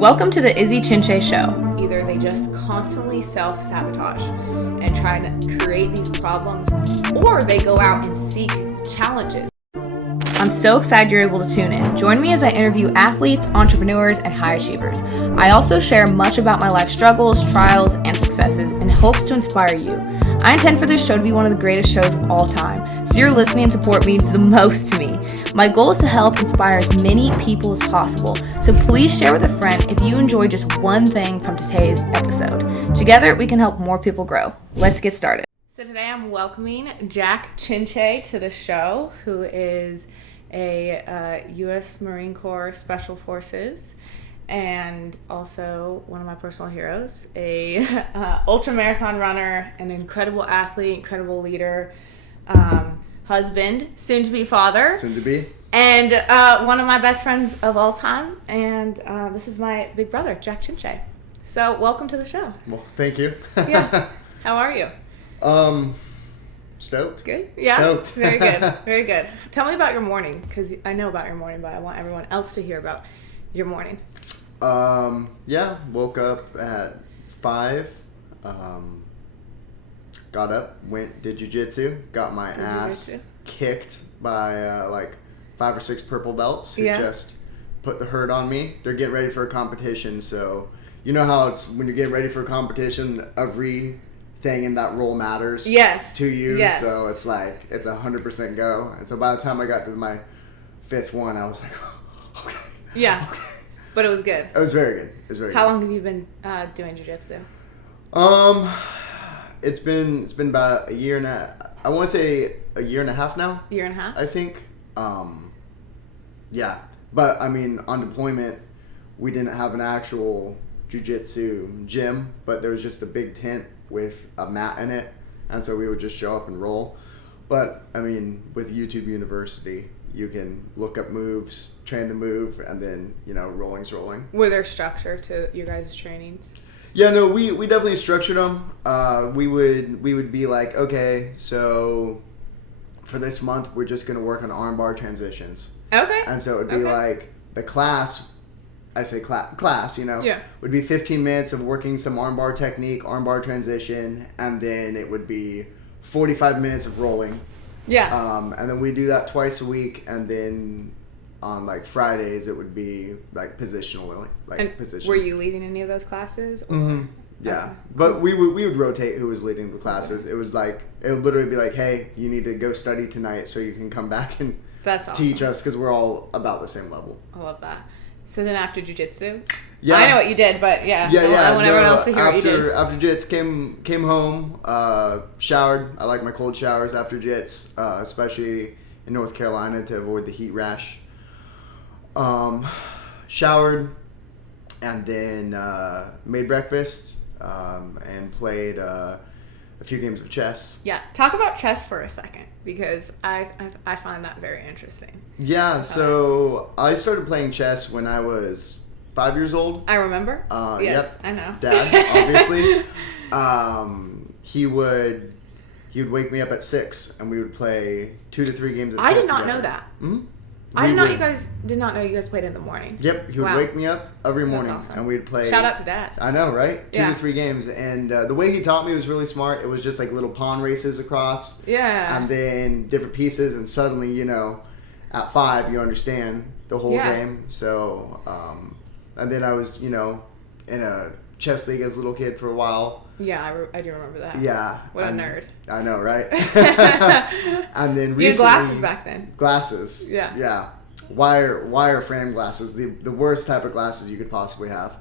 Welcome to the Izzy Chinche Show. Either they just constantly self-sabotage and try to create these problems, or they go out and seek challenges. I'm so excited you're able to tune in. Join me as I interview athletes, entrepreneurs, and high achievers. I also share much about my life struggles, trials, and successes in hopes to inspire you. I intend for this show to be one of the greatest shows of all time, so your listening and support means the most to me. My goal is to help inspire as many people as possible, so please share with a friend if you enjoy just one thing from today's episode. Together, we can help more people grow. Let's get started. So today I'm welcoming Jack Chinche to the show, who is a U.S. Marine Corps Special Forces and also one of my personal heroes, a ultramarathon runner, an incredible athlete, incredible leader, husband, soon-to-be father. Soon-to-be. And one of my best friends of all time. And this is my big brother, Jack Chinche. So welcome to the show. Well, thank you. Yeah. How are you? Stoked. Good? Yeah? Stoked. Very good. Very good. Tell me about your morning, because I know about your morning, but I want everyone else to hear about your morning. Woke up at 5, got up, did jiu-jitsu, got my ass kicked by like 5 or 6 purple belts who just put the hurt on me. They're getting ready for a competition, so you know how it's when you're getting ready for a competition, everything in that role matters to you. Yes. So it's like it's 100% go. And so by the time I got to my 5th one, I was like, okay. Yeah. Okay. But it was good. It was very good. It was very How good. long have you been doing jiu-jitsu? It's been about a year and I want to say a year and a half now. Year and a half? I think. Yeah. But I mean, on deployment, we didn't have an actual jiu-jitsu gym, but there was just a big tent with a mat in it, and so we would just show up and roll. But I mean, with YouTube University, you can look up moves, train the move, and then rolling's rolling. Were there structure to your guys' trainings? Yeah, no, we definitely structured them. We would be like, okay, so for this month we're just gonna work on armbar transitions. Okay. And so it'd be like the class. I say class, would be 15 minutes of working some armbar technique, armbar transition, and then it would be 45 minutes of rolling. Yeah. And then we do that twice a week, and then on like Fridays it would be like positional, positions. Were you leading any of those classes? Or? Mm-hmm. Yeah, okay. But we would rotate who was leading the classes. It was like it would literally be like, hey, you need to go study tonight so you can come back and teach us because we're all about the same level. I love that. So then after jiu-jitsu? Yeah. I know what you did, but I want everyone else to hear what you did. After jits, came home, showered. I like my cold showers after jits, especially in North Carolina to avoid the heat rash. Showered, and then made breakfast, and played a few games of chess. Yeah, talk about chess for a second, because I find that very interesting. Yeah, so I started playing chess when I was 5 years old. I remember. Yes, yep. I know. Dad, obviously. He would wake me up at 6, and we would play 2 to 3 games of chess I did not together. know that. Mm-hmm. I did not know you guys played in the morning. Yep, he would wake me up every morning, That's awesome. and we'd play. Shout out to Dad. I know, right? 2 to 3 games, and the way he taught me was really smart. It was just like little pawn races across. Yeah. And then different pieces, and suddenly, at 5, you understand the whole game. So, and then I was, in a chess league as a little kid for a while. Yeah, I do remember that. Yeah. What a nerd. I know, right? And then recently... You had glasses back then. Glasses. Yeah. Yeah. Wire frame glasses. The worst type of glasses you could possibly have.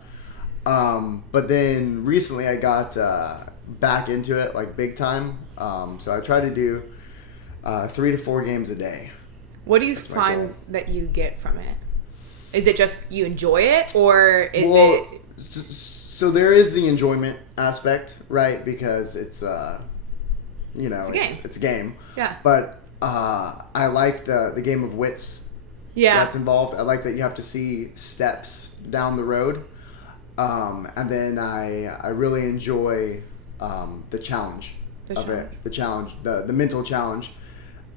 But then recently I got back into it, like big time. So I try to do 3 to 4 games a day. What do you find that you get from it? Is it just you enjoy it, or is it... So there is the enjoyment aspect, right? Because it's a game. It's a game. Yeah. But I like the game of wits. Yeah. That's involved. I like that you have to see steps down the road, and then I really enjoy the challenge of it. The challenge, the mental challenge,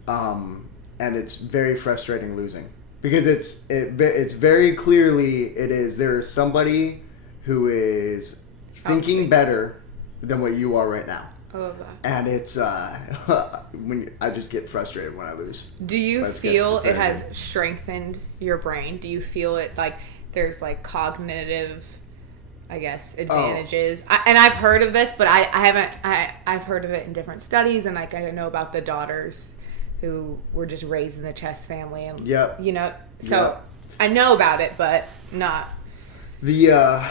and it's very frustrating losing. Because it's very clearly there is somebody who is thinking better than what you are right now. I love that. And it's when I just get frustrated when I lose. Do you feel it has strengthened your brain? Do you feel it like there's like cognitive, I guess, advantages? And I've heard of this, but I haven't. I've heard of it in different studies, and like I know about the daughters who were just raised in the chess family, and you know, so I know about it, but not the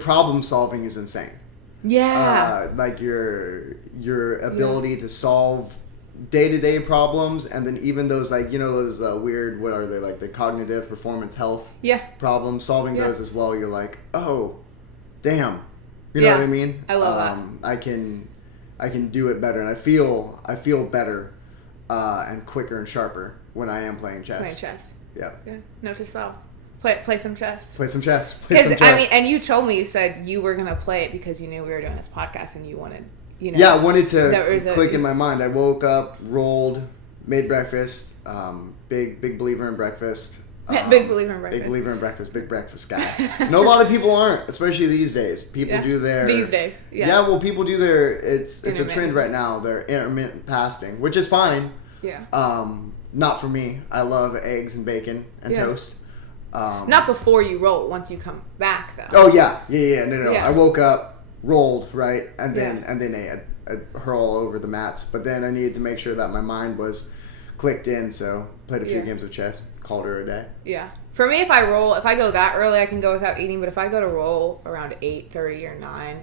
problem solving is insane. Yeah. Like your ability to solve day-to-day problems, and then even those like, you know, those weird, what are they, like the cognitive performance health problems, solving those as well. You're like, oh, damn. You know what I mean? I love that. I can do it better, and I feel better and quicker and sharper when I am playing chess. Playing chess. Yeah. Note to self. Play some chess. Play some chess. I mean, and you told me, you said you were gonna play it because you knew we were doing this podcast and you wanted, you know. Yeah, I wanted to click in my mind. I woke up, rolled, made breakfast. Big believer in breakfast. Big believer in breakfast. Big believer in breakfast. Big breakfast guy. No, a lot of people aren't, especially these days. People do their these days. Yeah. Yeah, well, people do their. It's a trend right now. Their intermittent fasting, which is fine. Yeah. Not for me. I love eggs and bacon and toast. Not before you roll. Once you come back, though. Oh yeah. No. I woke up, rolled, right, and then I'd hurl over the mats. But then I needed to make sure that my mind was clicked in. So played a few games of chess. Called her a day. Yeah. For me, if I go that early, I can go without eating. But if I go to roll around 8:30 or 9.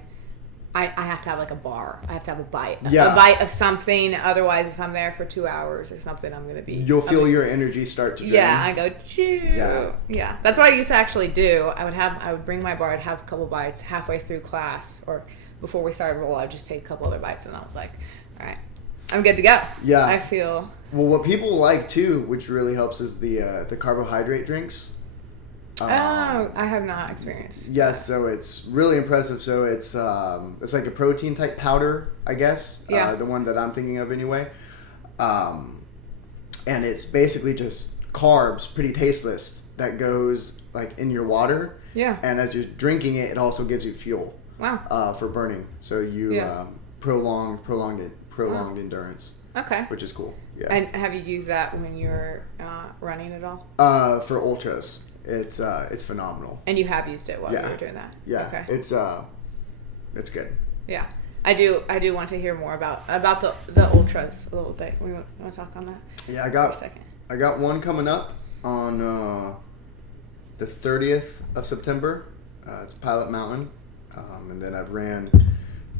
I have to have like a bar. I have to have a bite. A bite of something. Otherwise, if I'm there for 2 hours or something, I'm going to be... You'll feel your energy start to drain. Yeah, I go, chew. Yeah. That's what I used to actually do. I would bring my bar. I'd have a couple bites halfway through class, or before we started roll, I'd just take a couple other bites, and I was like, all right, I'm good to go. Yeah. I feel... Well, what people like, too, which really helps, is the carbohydrate drinks. I have not experienced. Yes, so it's really impressive. So it's like a protein type powder, I guess. Yeah. The one that I'm thinking of anyway. And it's basically just carbs, pretty tasteless, that goes like in your water. Yeah. And as you're drinking it, it also gives you fuel. Wow. For burning. So you prolonged endurance. Okay. Which is cool. Yeah. And have you used that when you're running at all? For ultras. It's phenomenal. And you have used it while you were doing that? Yeah. Okay. It's good. Yeah. I do want to hear more about the ultras a little bit. We want to talk on that? Yeah, for a second. I got one coming up on the 30th of September. It's Pilot Mountain. And then I've ran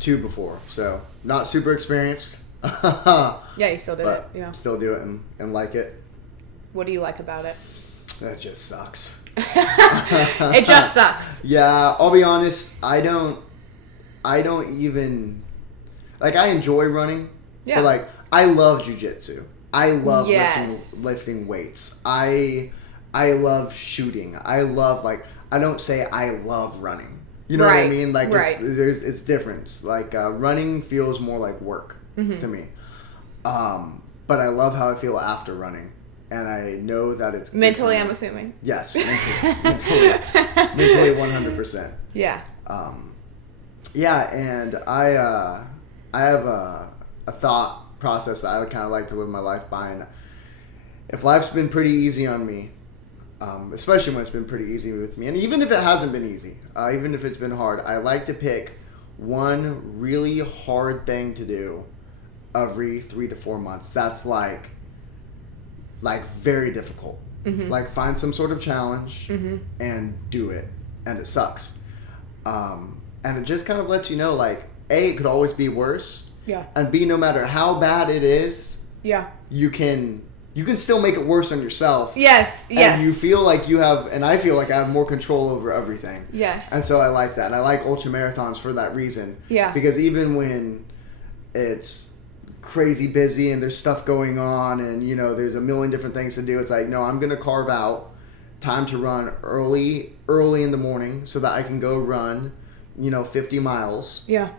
2 before. So not super experienced. Yeah, you still did it. Yeah. Still do it and like it. What do you like about it? That just sucks. It just sucks. Yeah, I'll be honest. I don't even like. I enjoy running. Yeah. But like, I love jiu-jitsu. I love lifting weights. I love shooting. I love I don't say I love running. You know what I mean? Like it's different. It's like running feels more like work to me. But I love how I feel after running. And I know that it's... Mentally, I'm assuming. Yes, mentally 100%. Yeah. Yeah, and I have a thought process that I would kind of like to live my life by. And if life's been pretty easy on me, especially when it's been pretty easy with me, and even if it hasn't been easy, even if it's been hard, I like to pick one really hard thing to do every 3 to 4 months. That's like very difficult. Mm-hmm. Like find some sort of challenge and do it, and it sucks. And it just kind of lets you know, like, A, it could always be worse. Yeah. And B, no matter how bad it is, you can still make it worse on yourself. Yes. And you feel like you have, and I feel like I have more control over everything. Yes. And so I like that. And I like ultra marathons for that reason. Yeah. Because even when it's crazy busy and there's stuff going on and, you know, there's a million different things to do, it's like, no, I'm going to carve out time to run early in the morning so that I can go run, 50 miles. Yeah.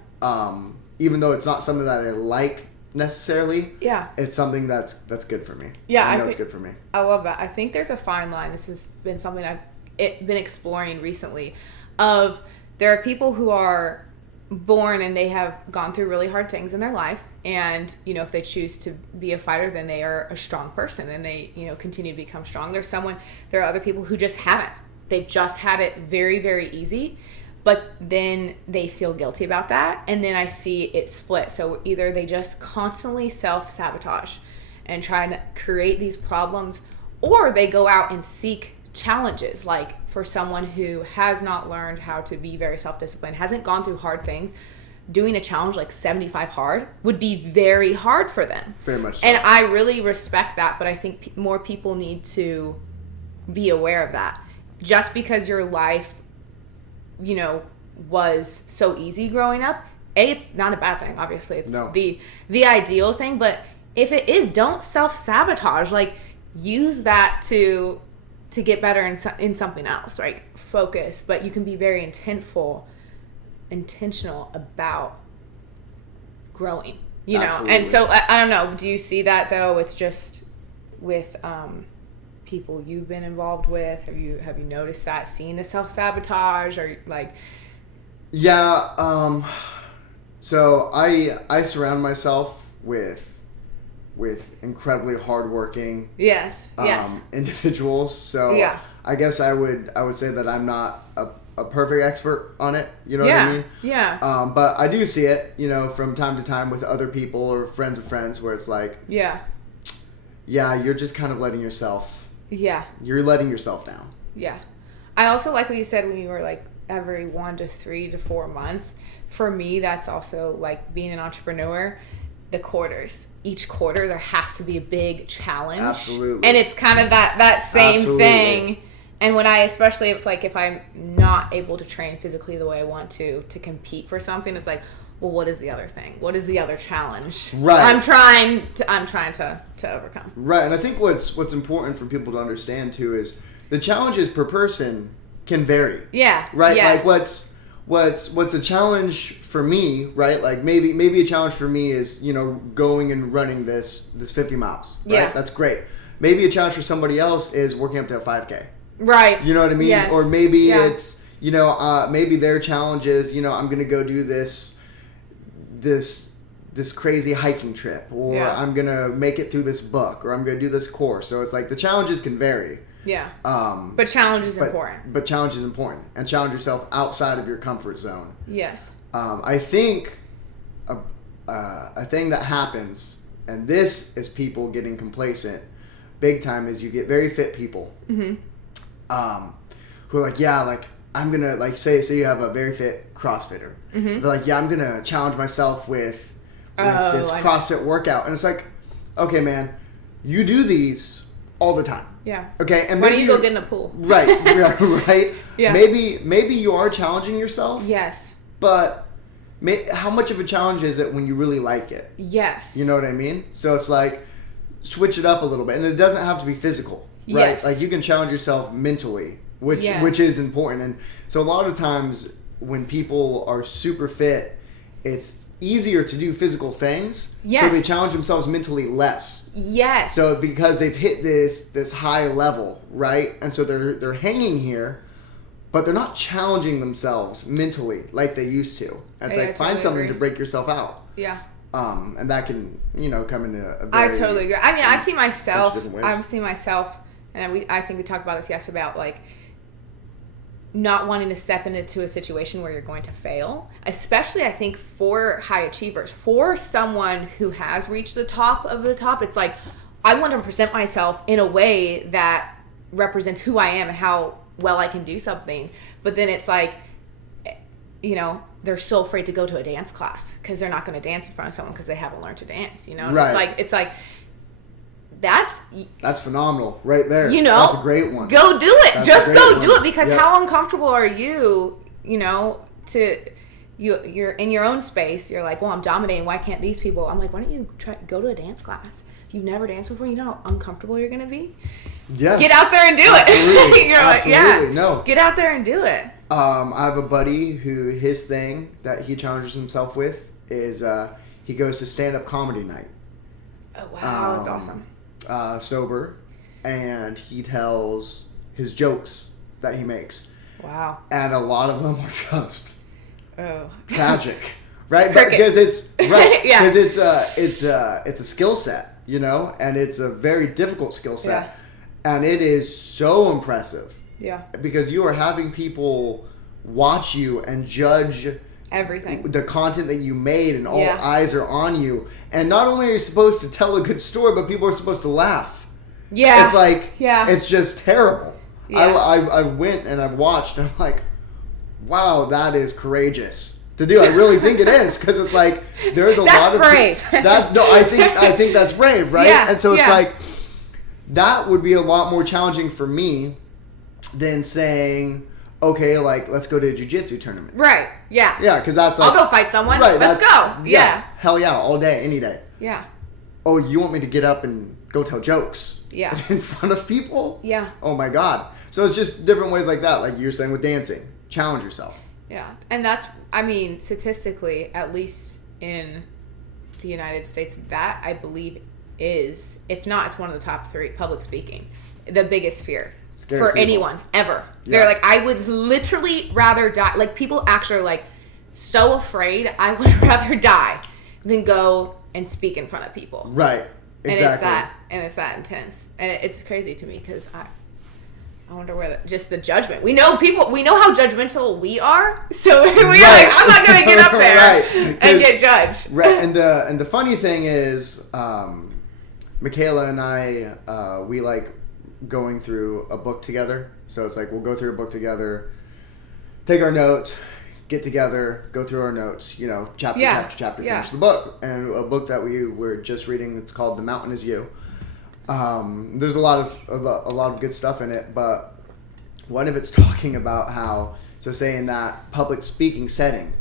Even though it's not something that I like necessarily. Yeah. It's something that's good for me. Yeah, I know it's good for me. I love that. I think there's a fine line. This has been something I've been exploring recently. Of there are people who are born and they have gone through really hard things in their life, and if they choose to be a fighter, then they are a strong person and they continue to become strong. There are other people who just haven't. They've just had it very, very easy, but then they feel guilty about that, and then I see it split. So either they just constantly self-sabotage and try to create these problems, or they go out and seek challenges. Like for someone who has not learned how to be very self-disciplined, hasn't gone through hard things, doing a challenge like 75 hard would be very hard for them. Very much so. And I really respect that, but I think more people need to be aware of that. Just because your life, was so easy growing up, it's not a bad thing. Obviously, it's the ideal thing. But if it is, don't self-sabotage. Like, use that to get better in something else, right? Focus, but you can be very intentional about growing, Absolutely. And so I don't know. Do you see that though with people you've been involved with? Have you noticed that, seeing the self-sabotage, or like? Yeah. So I surround myself with incredibly hardworking Yes. individuals. So yeah. I guess I would say that I'm not a perfect expert on it. You know what I mean? Yeah. But I do see it, from time to time with other people or friends of friends, where it's like, yeah, you're just kind of letting yourself. Yeah. You're letting yourself down. Yeah. I also like what you said when you were like every 1 to 3 to 4 months. For me, that's also like being an entrepreneur. The quarters. Each quarter, there has to be a big challenge. Absolutely. And it's kind of that same thing. And when especially if I'm not able to train physically the way I want to compete for something, it's like, well, what is the other thing? What is the other challenge? Right. I'm trying to overcome. Right. And I think what's important for people to understand too is the challenges per person can vary. Yeah. Right. Yes. Like what's a challenge for me, right? Like maybe a challenge for me is, going and running this 50 miles. Right? Yeah. That's great. Maybe a challenge for somebody else is working up to a 5K. Right. You know what I mean? Yes. Or maybe it's, maybe their challenge is, I'm going to go do this crazy hiking trip, or I'm going to make it through this book, or I'm going to do this course. So it's like the challenges can vary. Yeah. But challenge is important. But challenge is important, and challenge yourself outside of your comfort zone. Yes. I think a thing that happens, and this is people getting complacent big time, is you get very fit people. Mm-hmm. Who are like, I'm gonna, like, say you have a very fit CrossFitter. Mm-hmm. They're like, I'm gonna challenge myself with this CrossFit workout, and it's like, okay, man, you do these all the time. Yeah. Okay, and why don't you go get in a pool? Right. Right. Yeah. Maybe you are challenging yourself. Yes. But how much of a challenge is it when you really like it? Yes. You know what I mean? So it's like, switch it up a little bit, and it doesn't have to be physical, right? Yes. Like, you can challenge yourself mentally, which is important. And so a lot of times when people are super fit, it's easier to do physical things. Yes. So they challenge themselves mentally less. Yes. So because they've hit this high level, right? And so they're hanging here, but they're not challenging themselves mentally like they used to. And it's like, find something to break yourself out. Yeah. And that can, come into a very... I totally agree. I mean, I've seen myself, and I think we talked about this yesterday, about like not wanting to step into a situation where you're going to fail, especially I think for high achievers. For someone who has reached the top of the top, it's like, I want to present myself in a way that represents who I am and how well I can do something. But then it's like, they're so afraid to go to a dance class because they're not going to dance in front of someone because they haven't learned to dance, Right. It's like that's phenomenal right there. That's a great one. Go do it. Just go do it, because how uncomfortable are you, you're in your own space. You're like, well, I'm dominating. Why can't these people? I'm like, why don't you go to a dance class? If you've never danced before, you know how uncomfortable you're going to be? Yes. Get out there and do it. You're Absolutely. like, No. Get out there and do it. I have a buddy who his thing that he challenges himself with is he goes to stand-up comedy night. Oh, wow. That's awesome. Sober. And he tells his jokes that he makes. Wow. And a lot of them are just tragic. Right? Crickets. Because it's yeah. Because it's a skill set, you know, and it's a very difficult skill set. Yeah. And it is so impressive. Yeah. Because you are having people watch you and judge everything, the content that you made, and all eyes are on you. And not only are you supposed to tell a good story, but people are supposed to laugh. Yeah. It's like, it's just terrible. Yeah. I went and I've watched and I'm like, wow, that is courageous to do. I really think it is, because it's like there's a lot of brave. I think that's brave, right? Yeah, and so it's like that would be a lot more challenging for me than saying, okay, like let's go to a jiu-jitsu tournament. Right. Yeah. Yeah, because that's like, I'll go fight someone. Right, let's go. Yeah. Hell yeah, all day, any day. Yeah. Oh, you want me to get up and go tell jokes? Yeah. In front of people? Yeah. Oh my God. So it's just different ways like that, like you're saying with dancing. Challenge yourself. Yeah. And that's, I mean, statistically, at least in the United States, that I believe is, if not, it's one of the top 3, public speaking, the biggest fear for anyone ever. Yeah. They're like, I would literally rather die. Like, people actually are like so afraid, I would rather die than go and speak in front of people. Right. Exactly. And it's that intense. And it's crazy to me, because I wonder where just the judgment. We know how judgmental we are, so we're like, I'm not going to get up there and get judged. Right. And the funny thing is, Michaela and I, we like going through a book together. So it's like we'll go through a book together, take our notes, get together, go through our notes, you know, chapter, finish the book. And a book that we were just reading, it's called The Mountain Is You. There's a lot of good stuff in it, but one of it's talking about how, so say in that public speaking setting,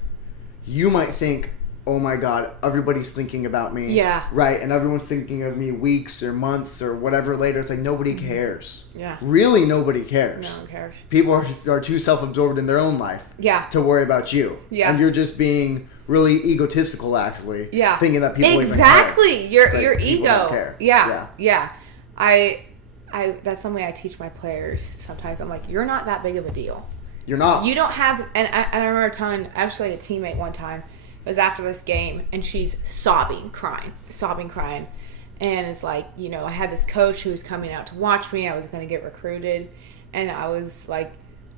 you might think, oh my God, everybody's thinking about me. Yeah. Right? And everyone's thinking of me weeks or months or whatever later. It's like nobody cares. Yeah. Really, nobody cares. No one cares. People are too self-absorbed in their own life. Yeah. To worry about you. Yeah. And you're just being really egotistical, actually. Yeah. Thinking that people exactly. Even care. Your ego. Don't care. Yeah. I that's something I teach my players sometimes. I'm like, you're not that big of a deal. You're not. You don't have, and I remember telling actually a teammate one time, it was after this game, and she's sobbing, crying, and it's like, you know, I had this coach who was coming out to watch me. I was going to get recruited, and I was like,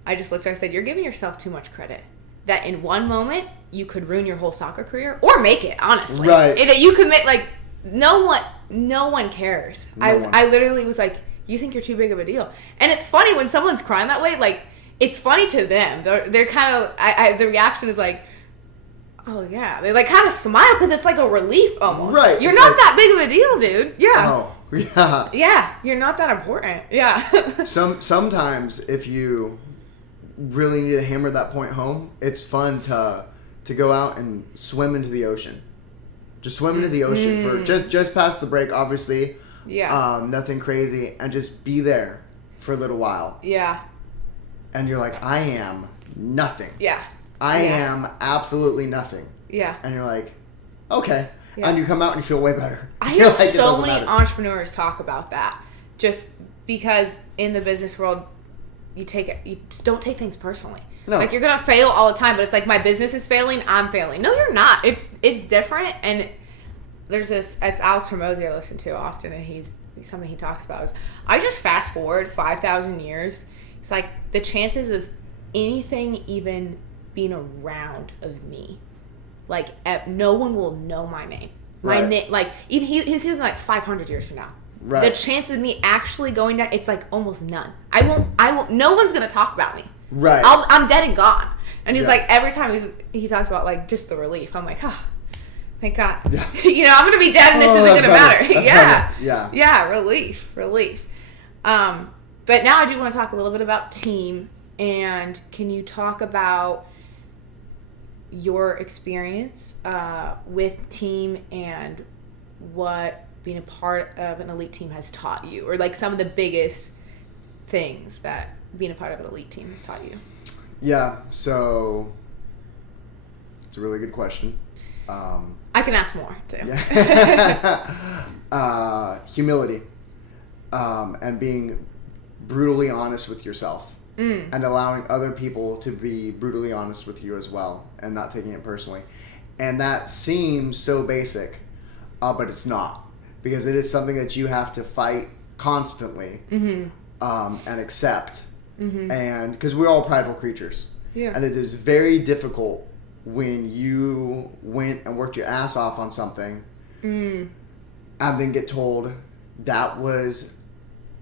I just looked at her, I said, you're giving yourself too much credit. That in one moment you could ruin your whole soccer career, or make it, honestly. Right. And that you could make, like, no one cares. I literally was like, you think you're too big of a deal. And it's funny when someone's crying that way, like, it's funny to them. They're kind of, the reaction is like, oh yeah. They like kind of smile because it's like a relief almost. Right. You're not that big of a deal, dude. Yeah. Oh, yeah. Yeah. You're not that important. Yeah. Sometimes if you really need to hammer that point home, it's fun to go out and swim into the ocean. Just swim into the ocean for just past the break, obviously. Yeah. Nothing crazy, and just be there for a little while. Yeah. And you're like, I am nothing. Yeah. I am absolutely nothing. Yeah. And you're like, okay. Yeah. And you come out and you feel way better. I hear like so many entrepreneurs talk about that. Just because in the business world, you just don't take things personally. No. Like, you're going to fail all the time, but it's like, my business is failing, I'm failing. No, you're not. It's different. And there's this, it's Alex Hormozi I listen to often, and something he talks about is, I just fast forward 5,000 years. It's like the chances of anything even being around of me, like, no one will know my name. My name, like, even he's like 500 years from now. Right. The chance of me actually going down, it's like almost none. I won't. No one's gonna talk about me. Right. I'm dead and gone. And he's like, every time he talks about, like, just the relief, I'm like, thank God. Yeah. You know, I'm gonna be dead and this isn't gonna matter. Yeah. Yeah. Yeah. Relief. But now I do want to talk a little bit about team. And can you talk about your experience with team and what being a part of an elite team has taught you, or like some of the biggest things that being a part of an elite team has taught you? Yeah, so it's a really good question. I can ask more too. Humility, and being brutally honest with yourself, and allowing other people to be brutally honest with you as well, and not taking it personally. And that seems so basic, but it's not, because it is something that you have to fight constantly, and accept, and because we're all prideful creatures, and it is very difficult when you went and worked your ass off on something, and then get told that was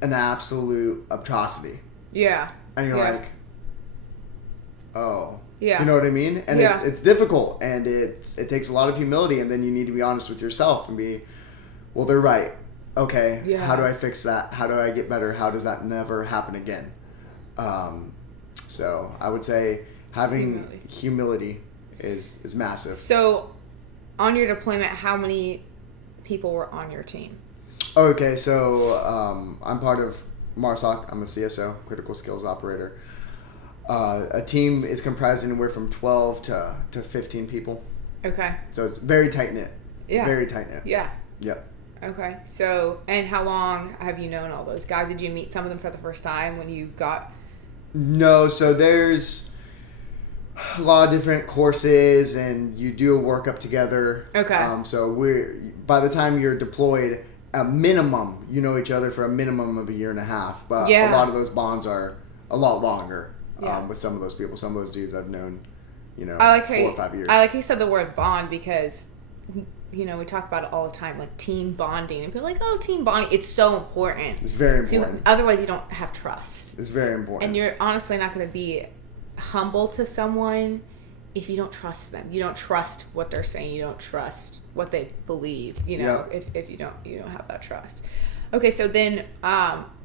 an absolute atrocity. Yeah. And you're like, oh. Yeah. You know what I mean? And it's difficult, and it takes a lot of humility, and then you need to be honest with yourself and be, well, they're right. Okay, how do I fix that? How do I get better? How does that never happen again? So I would say having humility is massive. So on your deployment, how many people were on your team? Okay, so I'm part of MARSOC. I'm a CSO, Critical Skills Operator. A team is comprised anywhere from 12 to 15 people. Okay. So it's very tight-knit. Yeah. Very tight-knit. Yeah. Yep. Okay. So, and how long have you known all those guys? Did you meet some of them for the first time when you got... No, so there's a lot of different courses, and you do a workup together. Okay. So by the time you're deployed, a minimum, you know each other for a minimum of a year and a half. But a lot of those bonds are a lot longer with some of those people. Some of those dudes I've known, 4 or 5 years. I like how you said the word bond, because, we talk about it all the time, like team bonding. And people are like, oh, team bonding. It's so important. It's very important. Otherwise, you don't have trust. It's very important. And you're honestly not going to be humble to someone if you don't trust them. You don't trust what they're saying. You don't trust what they believe. If you don't have that trust. Okay, so then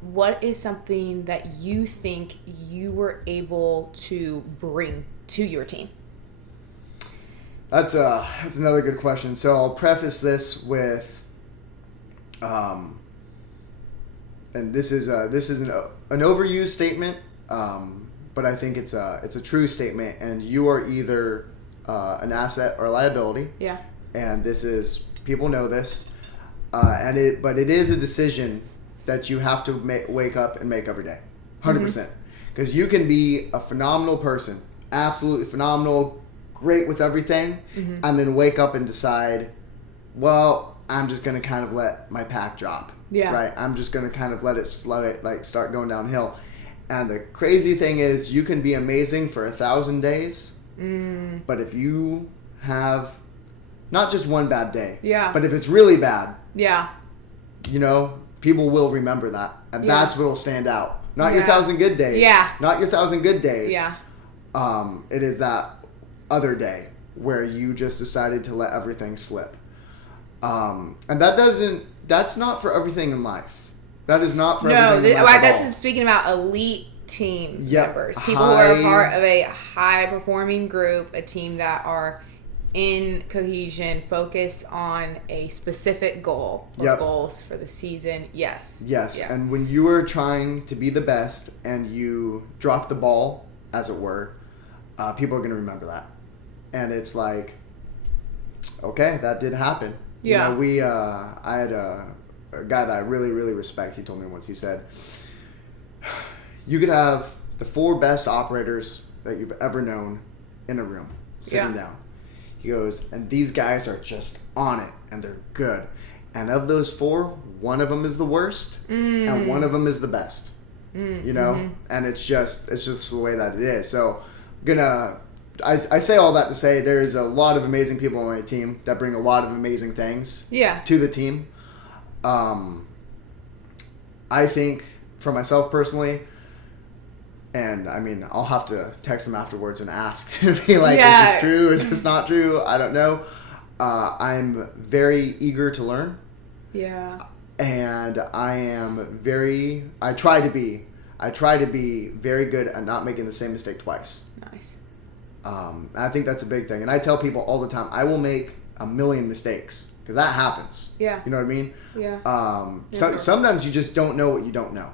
what is something that you think you were able to bring to your team? That's another good question. So I'll preface this with, and this is an overused statement, but I think it's a true statement. And you are either an asset or a liability. Yeah. And people know this, but it is a decision that you have to wake up and make every day, 100%. Because you can be a phenomenal person, absolutely phenomenal, great with everything, and then wake up and decide, well, I'm just going to kind of let my pack drop. Yeah. Right? I'm just going to kind of let it start going downhill. And the crazy thing is, you can be amazing for 1,000 days, but if you have not just one bad day, but if it's really bad, people will remember that, and that's what will stand out. Not your 1,000 good days. Yeah. Not your 1,000 good days. Yeah. It is that other day where you just decided to let everything slip. And that's not for everything in life. That is not for everything in life. No, this is speaking about elite team members. People who are a part of a high performing group, a team that are in cohesion, focus on a specific goal or goals for the season. Yes. Yep. And when you are trying to be the best and you drop the ball, as it were, people are going to remember that. And it's like, okay, that did happen. Yeah. I had a guy that I really, really respect. He told me once, he said, you could have the 4 best operators that you've ever known in a room sitting down. He goes, and these guys are just on it, and they're good. And of those 4, one of them is the worst, and one of them is the best. And it's just the way that it is. So, I say all that to say there's a lot of amazing people on my team that bring a lot of amazing things to the team. I think, for myself personally, and I mean, I'll have to text him afterwards and ask and be like, is this true? Is this not true? I don't know. I'm very eager to learn. Yeah. And I try to be very good at not making the same mistake twice. Nice. I think that's a big thing. And I tell people all the time, I will make a million mistakes, because that happens. Yeah. You know what I mean? Yeah. Sometimes you just don't know what you don't know.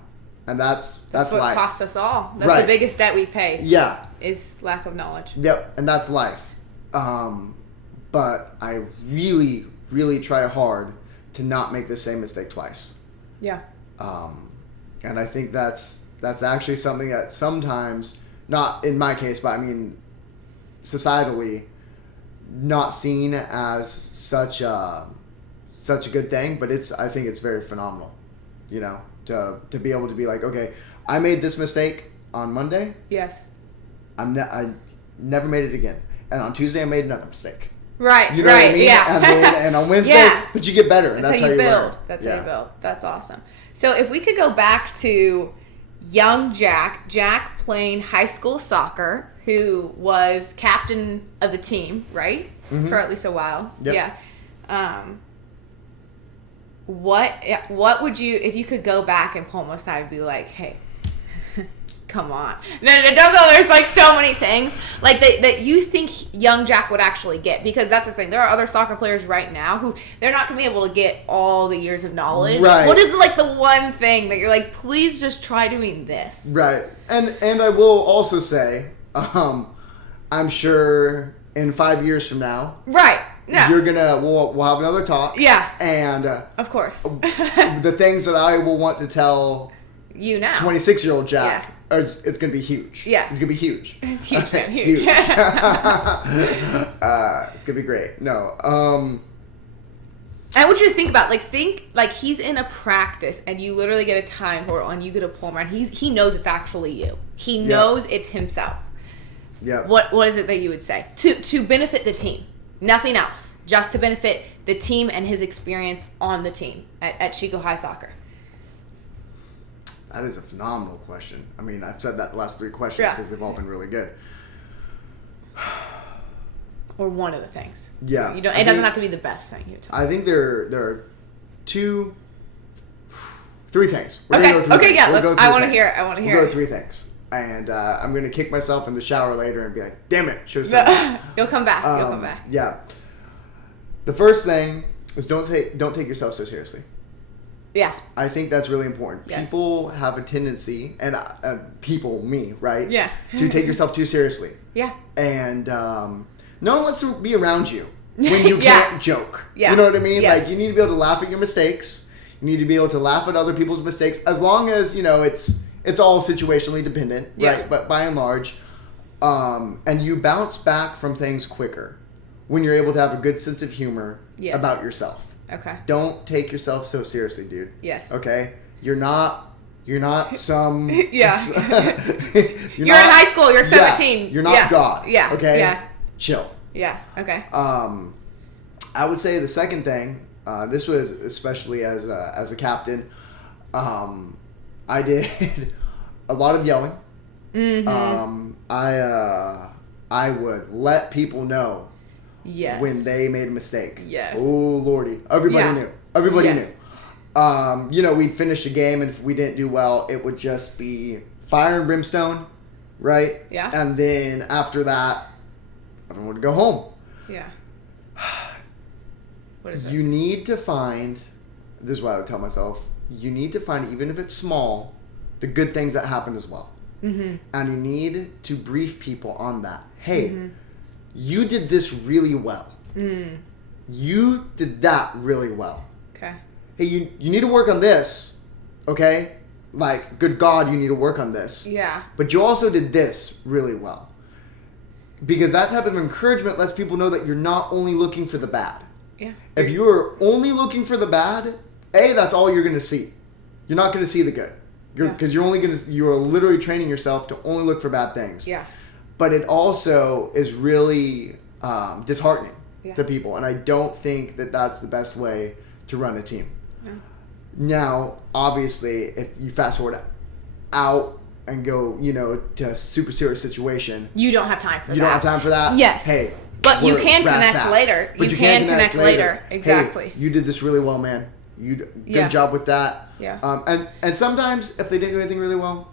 And that's what life. Costs us all. That's the biggest debt we pay. Yeah. Is lack of knowledge. Yep. And that's life. but I really, really try hard to not make the same mistake twice. Yeah. And I think that's actually something that sometimes, not in my case, but I mean, societally, not seen as such a good thing, but I think it's very phenomenal, to be able to be like, okay, I made this mistake on Monday. Yes. I never made it again, and on Tuesday I made another mistake. Right. You know what I mean? Yeah. And on Wednesday, but you get better, and that's how you build. learn. That's how you build. That's awesome. So if we could go back to young Jack playing high school soccer, who was captain of the team, right? Mm-hmm. For at least a while. Yep. Yeah. What would you, if you could go back and pull him aside and be like, hey, come on. No, don't go. There's like so many things like that you think young Jack would actually get, because that's the thing. There are other soccer players right now who they're not going to be able to get all the years of knowledge. Right. What is like the one thing that you're like, please just try doing this? Right. And I will also say, I'm sure in 5 years from now, right. Yeah. We'll have another talk. Yeah. And of course. The things that I will want to tell you now, 26-year-old Jack. Yeah. It's going to be huge. Yeah. It's going to be huge. Huge, man, huge. It's going to be great. No. I want you to think about, think he's in a practice and you literally get a time portal and you get a pull him around. He knows it's actually you. He knows it's himself. Yeah. What is it that you would say? To benefit the team. Nothing else. Just to benefit the team and his experience on the team at Chico High Soccer. That is a phenomenal question. I mean, I've said that the last 3 questions because they've all been really good. Or one of the things. Yeah. It doesn't have to be the best thing. I think there are 3 things. Okay, yeah. I want to hear it. We'll go 3 things. And I'm going to kick myself in the shower later and be like, damn it, should have said that. You'll come back. Yeah. The first thing is don't take yourself so seriously. Yeah. I think that's really important. Yes. People have a tendency, and me, right? Yeah. To take yourself too seriously. Yeah. And no one wants to be around you when you can't joke. Yeah. You know what I mean? Yes. Like, you need to be able to laugh at your mistakes. You need to be able to laugh at other people's mistakes, as long as, it's all situationally dependent, right? But by and large, and you bounce back from things quicker when you're able to have a good sense of humor about yourself. Okay. Don't take yourself so seriously, dude. Yes. Okay? You're not some... Yeah. you're in high school. You're 17. You're not God. Yeah. Okay? Yeah. Chill. Yeah. Okay. I would say the second thing, this was especially as a captain, I did a lot of yelling. Mm-hmm. I would let people know when they made a mistake. Yes. Oh, Lordy. Everybody knew. Everybody knew. We'd finish the game, and if we didn't do well, it would just be fire and brimstone, right? Yeah. And then after that, everyone would go home. Yeah. What is it? You need to find, this is what I would tell myself, you need to find, even if it's small, the good things that happen as well. Mm-hmm. And you need to brief people on that. Hey, you did this really well. Mm. You did that really well. Okay. Hey, you need to work on this, okay? Like, good God, you need to work on this. Yeah. But you also did this really well. Because that type of encouragement lets people know that you're not only looking for the bad. Yeah. If you're only looking for the bad, that's all you're going to see. You're not going to see the good. Because you're literally training yourself to only look for bad things. Yeah. But it also is really disheartening to people. And I don't think that that's the best way to run a team. No. Now, obviously, if you fast forward out and go, to a super serious situation. You don't have time for that. You don't have time for that? Yes. Hey. But you can connect later. You can connect later. Exactly. Hey, you did this really well, man. Good job with that. Yeah. And sometimes, if they didn't do anything really well,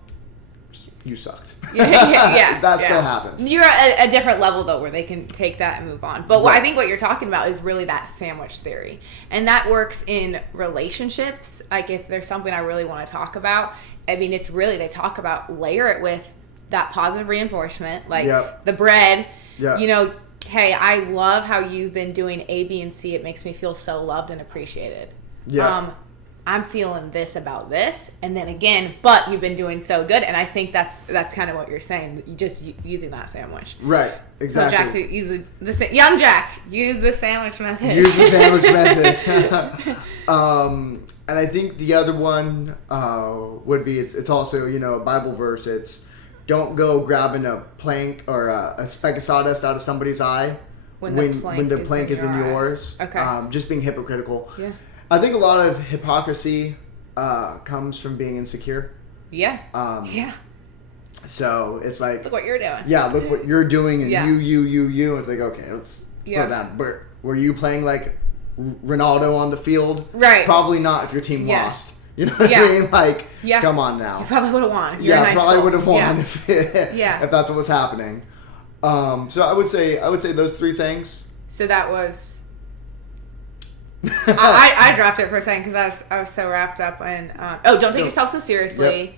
you sucked. Yeah. That still happens. You're at a different level, though, where they can take that and move on. But I think what you're talking about is really that sandwich theory. And that works in relationships. Like, if there's something I really want to talk about, I mean, it's really, they talk about layer it with that positive reinforcement. Like, the bread, hey, I love how you've been doing A, B, and C. It makes me feel so loved and appreciated. Yeah. I'm feeling this about this, and then again, but you've been doing so good, and I think that's kind of what you're saying. Just using that sandwich, right? Exactly. So Jack, to use young Jack, use the sandwich method. Use the sandwich method. And I think the other one would be it's also a Bible verse. It's don't go grabbing a plank or a speck of sawdust out of somebody's eye when the plank is in yours. Okay. Just being hypocritical. Yeah. I think a lot of hypocrisy comes from being insecure. Yeah. Yeah. So it's like, look what you're doing. Yeah, look what you're doing, and you. It's like, okay, let's slow down. But were you playing like Ronaldo on the field? Right. Probably not if your team lost. You know what I mean? Like, come on now. You probably would have won. If you're in high probably school. would have won if that's what was happening. So I would say those three things. So that was. I dropped it for a second because I was so wrapped up in don't take yourself so seriously. Yep.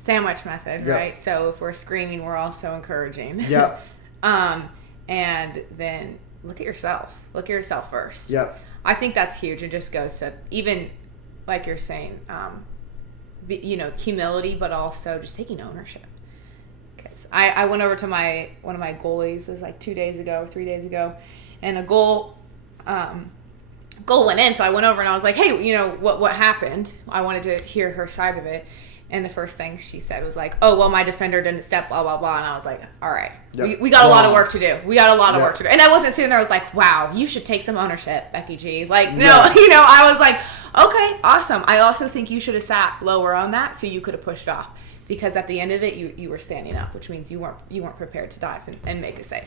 Sandwich method, right? So if we're screaming, we're also encouraging. Yep. And then look at yourself. Look at yourself first. Yep. I think that's huge. It just goes to even like you're saying, humility, but also just taking ownership. Because I went over to one of my goalies. It was like 3 days ago, and a goal went in. So I went over and I was like, hey, what happened? I wanted to hear her side of it. And the first thing she said was like, oh, well, my defender didn't step, blah, blah, blah. And I was like, all right, we got a lot of work to do. Work to do. And I wasn't sitting there, I was like, wow, you should take some ownership, Becky G. Like, no, I was like, okay, awesome. I also think you should have sat lower on that so you could have pushed off. Because at the end of it, you were standing up, which means you weren't prepared to dive and make a save.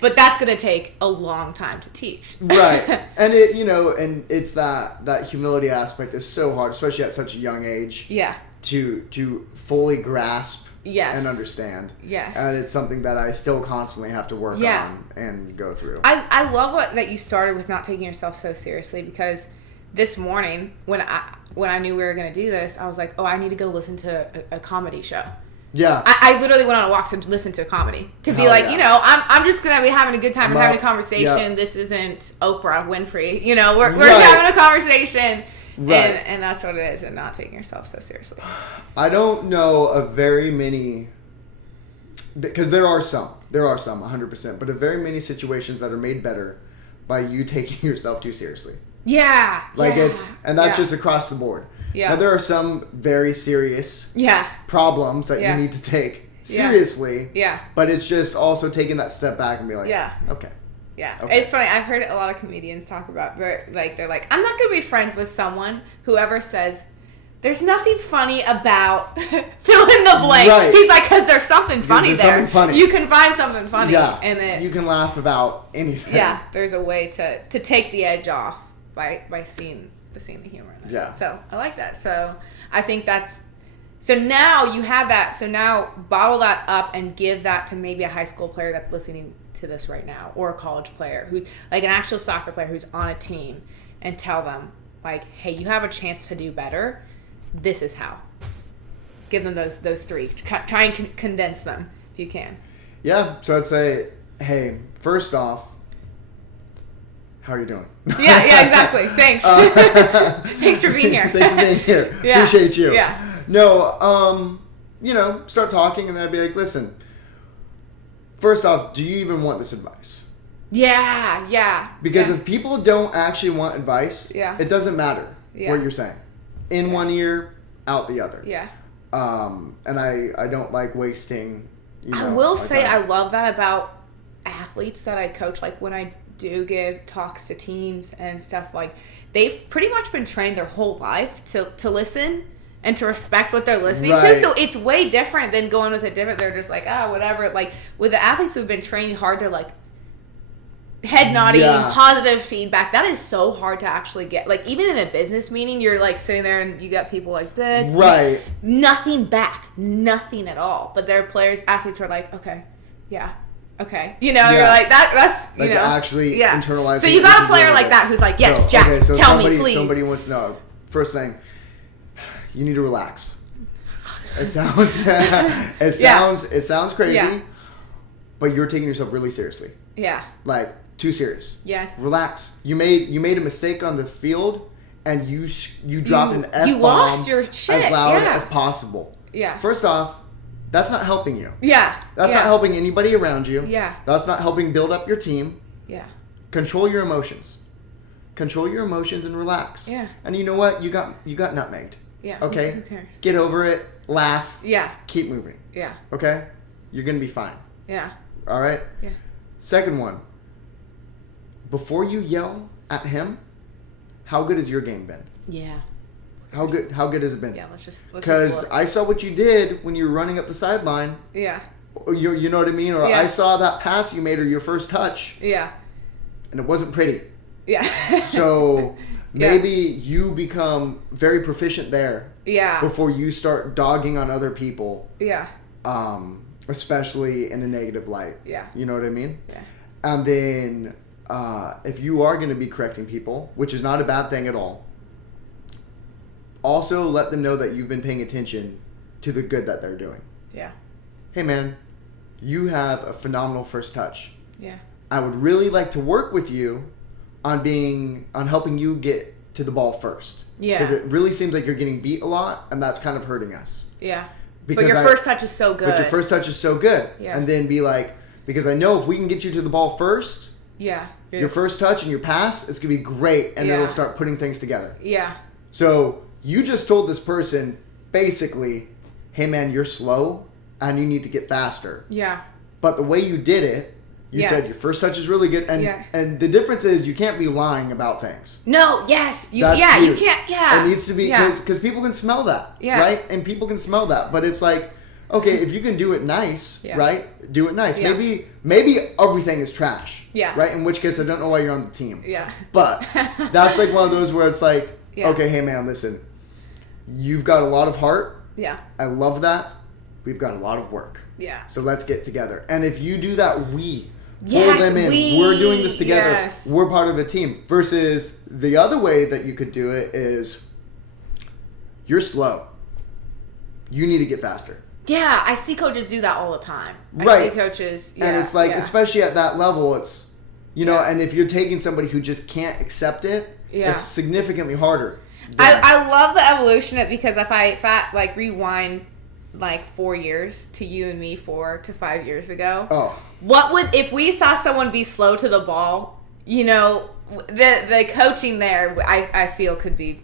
But that's going to take a long time to teach. Right. And and it's that humility aspect is so hard, especially at such a young age. Yeah. To fully grasp and understand. Yes. And it's something that I still constantly have to work on and go through. I love that you started with not taking yourself so seriously, because this morning when I knew we were going to do this, I was like, oh, I need to go listen to a comedy show. Yeah. I literally went on a walk to listen to a comedy. To be like, I'm just going to be having a good time. We're having a conversation. Yep. This isn't Oprah Winfrey. We're having a conversation. Right. And that's what it is, and not taking yourself so seriously. I don't know of very many, because there are some 100%, but of very many situations that are made better by you taking yourself too seriously. Yeah. That's just across the board. Yeah. Now there are some very serious problems that you need to take seriously. Yeah. But it's just also taking that step back and be like, okay. Yeah, okay. It's funny. I've heard a lot of comedians talk about they're like, I'm not gonna be friends with someone whoever says there's nothing funny about fill in the blank. Right. He's like, because there's something funny there. Something funny. You can find something funny. Yeah, and you can laugh about anything. Yeah, there's a way to take the edge off by seeing the humor in it. Yeah. So I like that. So I think that's. So now you have that. So now bottle that up and give that to maybe a high school player that's listening to this right now, or a college player who's like an actual soccer player who's on a team, and tell them like, hey, you have a chance to do better. This is how. Give them those three. Try and condense them if you can. Yeah. So I'd say, hey, first off, how are you doing? Yeah, exactly. Thanks. Thanks for being here. Thanks for being here. Yeah. Appreciate you. Yeah. No, start talking, and then I'd be like, listen, first off, do you even want this advice? Yeah. Because if people don't actually want advice, it doesn't matter what you're saying. In one ear, out the other. Yeah. And I don't like wasting. I will say I love that about athletes that I coach. Like when I do give talks to teams and stuff, like they've pretty much been trained their whole life to listen and to respect what they're listening to. So it's way different than going with a different. They're just like, whatever. Like with the athletes who've been training hard, they're like head nodding, positive feedback. That is so hard to actually get. Like even in a business meeting, you're like sitting there and you got people like this, right? Nothing back, nothing at all. But their athletes are like, okay, yeah. Okay, you're like that's like actually internalizing. So you got a player like that who's like, yes, Jack, tell me, please. Somebody wants to know. First thing, you need to relax. It sounds crazy. Yeah. but you're taking yourself really seriously. Yeah. Like, too serious. Yes. Relax. You made a mistake on the field, and you dropped an F-bomb. You lost your shit. As loud as possible. Yeah. First off, that's not helping you. Yeah. That's not helping anybody around you. Yeah. That's not helping build up your team. Yeah. Control your emotions. Control your emotions and relax. Yeah. And you know what? You got nutmegged. Yeah. Okay? Who cares? Get over it. Laugh. Yeah. Keep moving. Yeah. Okay? You're going to be fine. Yeah. All right? Yeah. Second one. Before you yell at him, how good has your game been? Yeah. How good has it been? Yeah, let's just Because I saw what you did when you were running up the sideline. Yeah. You know what I mean? Or yeah. I saw that pass you made or your first touch. Yeah. And it wasn't pretty. Yeah. So maybe you become very proficient there. Yeah. Before you start dogging on other people. Yeah. Especially in a negative light. Yeah. You know what I mean? Yeah. And then if you are going to be correcting people, which is not a bad thing at all, also let them know that you've been paying attention to the good that they're doing. Yeah. Hey man, you have a phenomenal first touch. Yeah. I would really like to work with you on helping you get to the ball first. Yeah. Because it really seems like you're getting beat a lot, and that's kind of hurting us. Yeah. Because but your first touch is so good. But your first touch is so good. Yeah. And then be like, because I know if we can get you to the ball first, yeah. your first touch and your pass, it's going to be great, and it'll start putting things together. Yeah. So you just told this person, basically, hey man, you're slow, and you need to get faster. Yeah. But the way you did it, you said your first touch is really good, and the difference is you can't be lying about things. No, yes. You That's you huge. can't, yeah. It needs to be, because people can smell that, right? And people can smell that, but it's like, okay, if you can do it nice, right? Do it nice. Yeah. Maybe everything is trash, yeah. right? In which case, I don't know why you're on the team. Yeah. But that's like one of those where it's like, okay, hey man, listen, you've got a lot of heart. Yeah. I love that. We've got a lot of work. Yeah. So let's get together. And if you do that, pull them in. We're doing this together. Yes. We're part of a team. Versus the other way that you could do it is you're slow. You need to get faster. Yeah, I see coaches do that all the time. Right. I see coaches, and it's like, especially at that level, it's, and if you're taking somebody who just can't accept it, it's significantly harder. I love the evolution of it, because if I like rewind like 4 years to you and me 4 to 5 years ago, what would, if we saw someone be slow to the ball, the coaching there, I feel could be.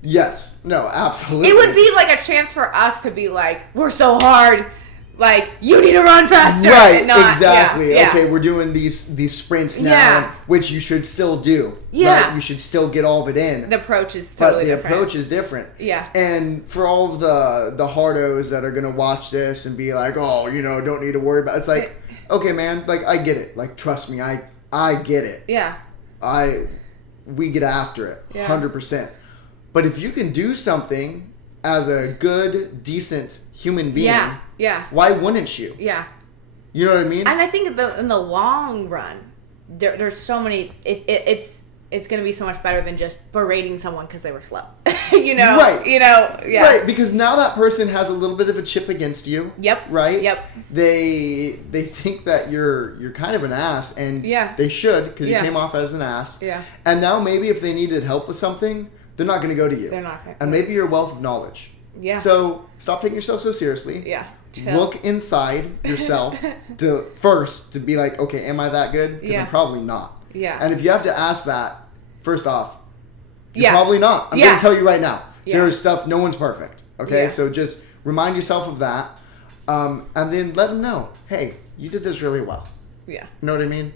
Yes. No, absolutely. It would be like a chance for us to be like, we're so hard. Like, you need to run faster. Right, exactly. Yeah. Okay, we're doing these sprints now, which you should still do. Yeah. Right? You should still get all of it in. The approach is totally different. But the approach is different. Yeah. And for all of the hardos that are going to watch this and be like, oh, don't need to worry about it. It's like, okay, man, like, I get it. Like, trust me, I get it. Yeah. We get after it, 100%. But if you can do something as a good, decent human being, why wouldn't you? Yeah. You know what I mean? And I think in the long run, there's so many. It's going to be so much better than just berating someone because they were slow. Right. Yeah. Right, because now that person has a little bit of a chip against you. Yep. Right. Yep. They think that you're kind of an ass, and they should, because you came off as an ass. Yeah. And now maybe if they needed help with something, they're not going to go to you. They're not going to. And maybe you're a wealth of knowledge. Yeah. So stop taking yourself so seriously. Yeah. Chill. Look inside yourself to be like, okay, am I that good? Because I'm probably not. Yeah. And if you have to ask that, first off, you're probably not. I'm going to tell you right now. Yeah. There's stuff, no one's perfect. Okay? Yeah. So just remind yourself of that. And then let them know, hey, you did this really well. Yeah. You know what I mean?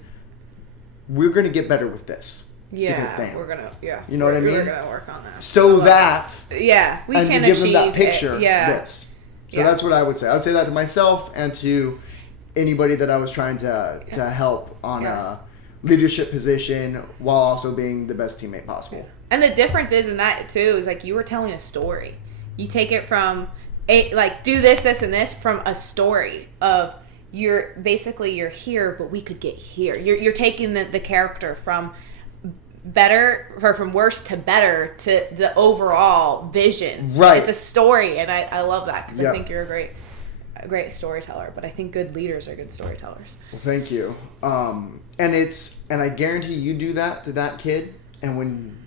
We're going to get better with this. Yeah, because, damn, we're gonna. Yeah, you know what I mean. We're gonna work on that. So that we can give achieve them that picture. This. So that's what I would say. I would say that to myself and to anybody that I was trying to help on a leadership position while also being the best teammate possible. And the difference is in that too is like you were telling a story. You take it from do this, and this from a story of you're here, but we could get here. You're taking the character from better or from worse to better to the overall vision. Right. It's a story, and I love that because I think you're a great a great storyteller, but I think good leaders are good storytellers. Well, thank you. And I guarantee you do that to that kid, and when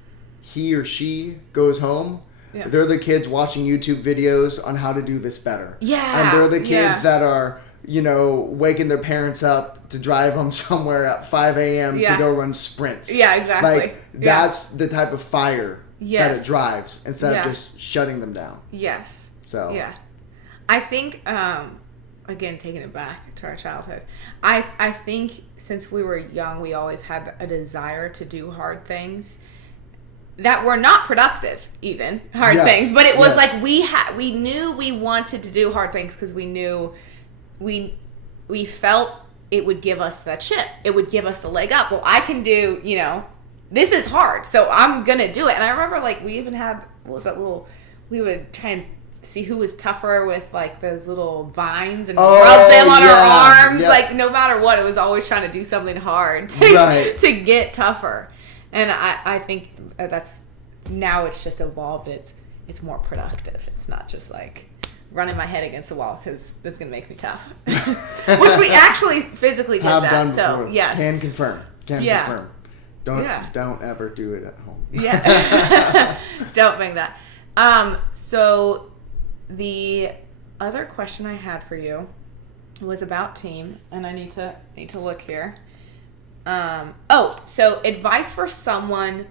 he or she goes home, they're the kids watching YouTube videos on how to do this better. Yeah. And they're the kids that are, waking their parents up to drive them somewhere at 5 a.m. to go run sprints. Yeah, exactly. Like, that's the type of fire that it drives instead of just shutting them down. Yes. So. Yeah. I think, again, taking it back to our childhood, I think since we were young, we always had a desire to do hard things that were not productive, even hard things. But it was like we knew we wanted to do hard things because we knew we felt it would give us that chip. It would give us the leg up. Well, I can do, this is hard, so I'm going to do it. And I remember, we even had, we would try and see who was tougher with, those little vines and rub them on our arms. Yep. No matter what, it was always trying to do something hard to get tougher. And I think that's, now it's just evolved. It's more productive. It's not just, running my head against the wall because that's going to make me tough. Which we actually physically did that. Done so, yes. Can confirm. Confirm. Don't ever do it at home. Yeah. Don't bring that. So the other question I had for you was about team, and I need to look here. So advice for someone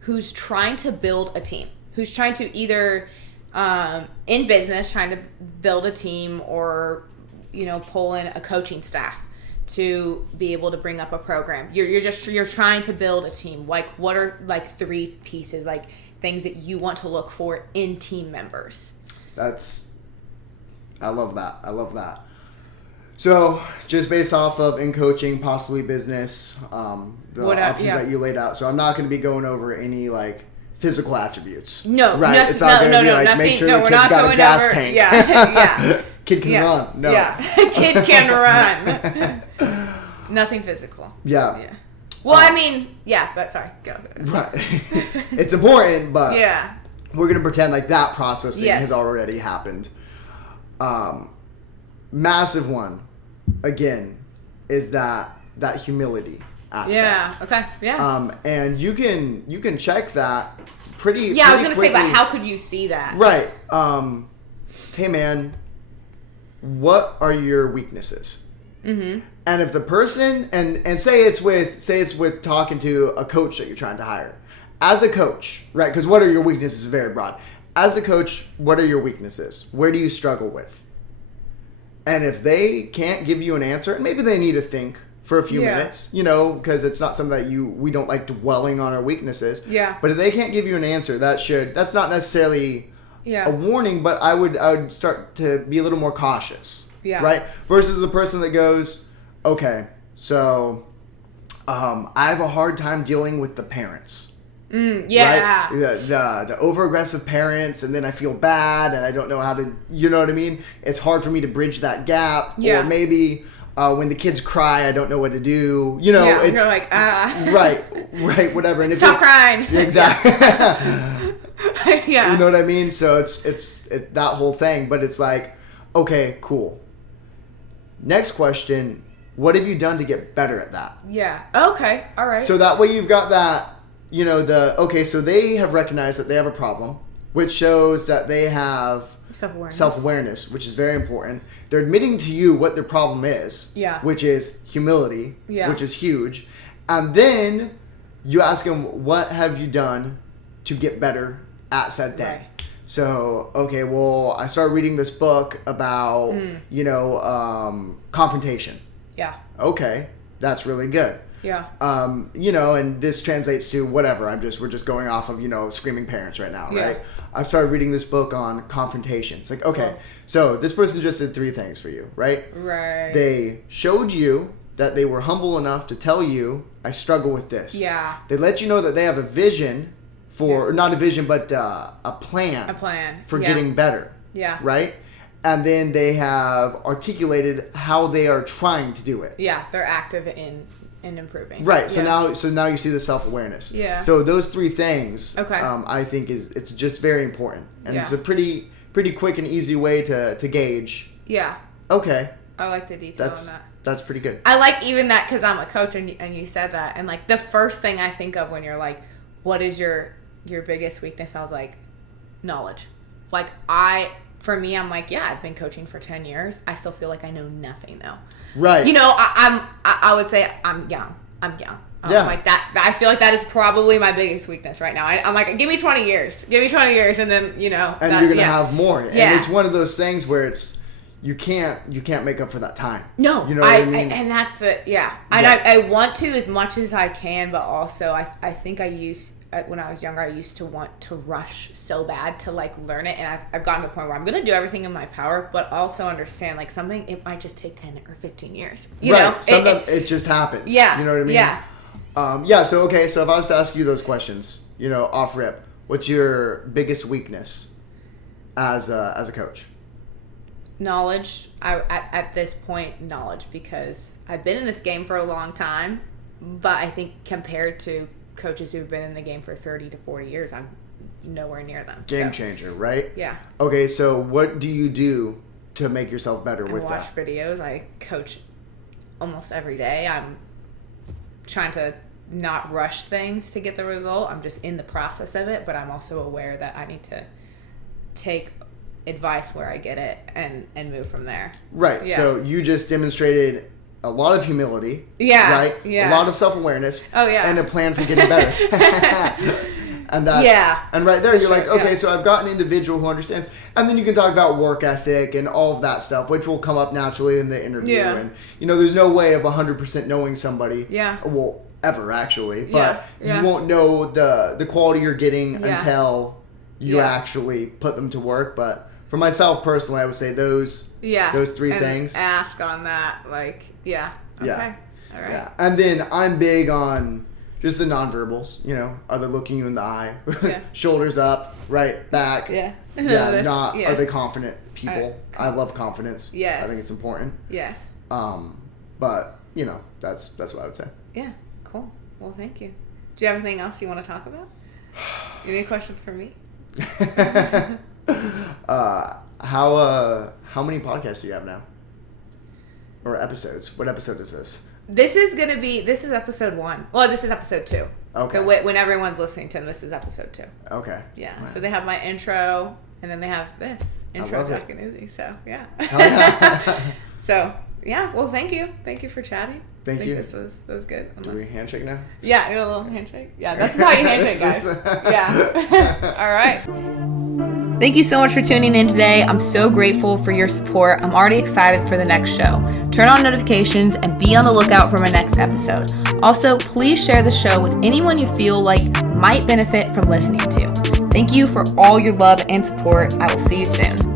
who's trying to build a team, who's trying to either in business, trying to build a team, or pull in a coaching staff to be able to bring up a program. You're trying to build a team. What are 3 pieces, things that you want to look for in team members? I love that. So just based off of in coaching, possibly business, the options that you laid out. So I'm not going to be going over any physical attributes. No, right? It's not going to be nothing, make sure the kid's got a gas tank. Yeah. Kid can run. No. Yeah. Kid can run. Nothing physical. Yeah. Well, but sorry, go. Right. It's important, but yeah, we're going to pretend that processing has already happened. Massive one, again, is that humility aspect. Yeah. Okay. Yeah. And you can check that pretty. Yeah, I was gonna quickly. say, but how could you see that? Right. Hey man, what are your weaknesses? Mm-hmm. And if the person and say it's with talking to a coach that you're trying to hire, as a coach, right? Because what are your weaknesses is very broad. As a coach, what are your weaknesses? Where do you struggle with? And if they can't give you an answer, and maybe they need to think for a few minutes, because it's not something that we don't like dwelling on our weaknesses. Yeah. But if they can't give you an answer, that's not necessarily a warning, but I would start to be a little more cautious. Yeah. Right? Versus the person that goes, okay, so I have a hard time dealing with the parents. Yeah. Right? The over-aggressive parents, and then I feel bad, and I don't know how to, you know what I mean? It's hard for me to bridge that gap. Yeah. Or maybe when the kids cry, I don't know what to do. It's you're like, Right, whatever. And stop crying. Exactly. Yeah. You know what I mean? So it's that whole thing, but it's okay, cool. Next question, what have you done to get better at that? Yeah. Okay. All right. So that way you've got that, so they have recognized that they have a problem, which shows that they have self-awareness, which is very important. They're admitting to you what their problem is, which is humility, which is huge. And then you ask them, what have you done to get better at said thing? Right. So, okay, well, I started reading this book about, confrontation. Yeah. Okay, that's really good. Yeah. And this translates to whatever. We're just going off of, screaming parents right now, right? I started reading this book on confrontation. It's okay, so this person just did 3 things for you, right? Right. They showed you that they were humble enough to tell you, I struggle with this. Yeah. They let you know that they have a vision or not a vision, but a plan. A plan. For getting better. Yeah. Right? And then they have articulated how they are trying to do it. Yeah, they're active in improving. Right. So now you see the self-awareness. Yeah. So those 3 things, okay. I think it's just very important, and it's a pretty quick and easy way to gauge. Yeah. Okay. I like the detail on that. That's pretty good. I like even that because I'm a coach and you said that. And like the first thing I think of when you're like, what is your biggest weakness? I was like, knowledge. Like for me, I'm like, yeah, I've been coaching for 10 years. I still feel like I know nothing though. Right. You know, I would say I'm young. Yeah. Like that. I feel like that is probably my biggest weakness right now. I'm like, give me 20 years. Give me 20 years, and then you're gonna have more. Yeah. And it's one of those things where it's you can't make up for that time. No, you know what I mean. And that's And I want to as much as I can, but also I think when I was younger, I used to want to rush so bad to like learn it, and I've gotten to the point where I'm gonna do everything in my power, but also understand like something it might just take 10 or 15 years. You know, sometimes it just happens. Yeah, you know what I mean. Yeah. So if I was to ask you those questions, off rip, what's your biggest weakness as a coach? Knowledge. At this point, knowledge, because I've been in this game for a long time, but I think compared to coaches who've been in the game for 30 to 40 years, I'm nowhere near them. Game changer, right? Yeah. Okay, so what do you do to make yourself better with that? I watch videos. I coach almost every day. I'm trying to not rush things to get the result. I'm just in the process of it, but I'm also aware that I need to take advice where I get it and move from there. Right. Yeah. So you just demonstrated a lot of humility. Yeah. Right? Yeah. A lot of self-awareness. Oh, yeah. And a plan for getting better. And that's and right there you're like, okay, so I've got an individual who understands. And then you can talk about work ethic and all of that stuff, which will come up naturally in the interview. Yeah. And there's no way of 100% knowing somebody. Yeah. Well, ever actually, but you won't know the quality you're getting until you actually put them to work. But for myself personally, I would say those three things. Ask on that, like, okay, all right. Yeah, and then I'm big on just the nonverbals. Are they looking you in the eye? Shoulders up, right, back. Yeah. Are they confident people? I love confidence. Yes. I think it's important. Yes. But that's what I would say. Yeah. Cool. Well, thank you. Do you have anything else you want to talk about? Any questions for me? How many podcasts do you have now? Or episodes? What episode is this? This is episode 1. Well, this is episode 2. Okay. So when everyone's listening to them, this is episode 2. Okay. Yeah. Right. So they have my intro, and then they have this. Intro to Jack and Izzy. So, yeah. So, yeah. Well, thank you. Thank you for chatting. Thank you. This was good. Do we handshake now? Yeah, a little handshake. Yeah, that's how you handshake, guys. Yeah. All right. Thank you so much for tuning in today. I'm so grateful for your support. I'm already excited for the next show. Turn on notifications and be on the lookout for my next episode. Also, please share the show with anyone you feel like might benefit from listening to. Thank you for all your love and support. I will see you soon.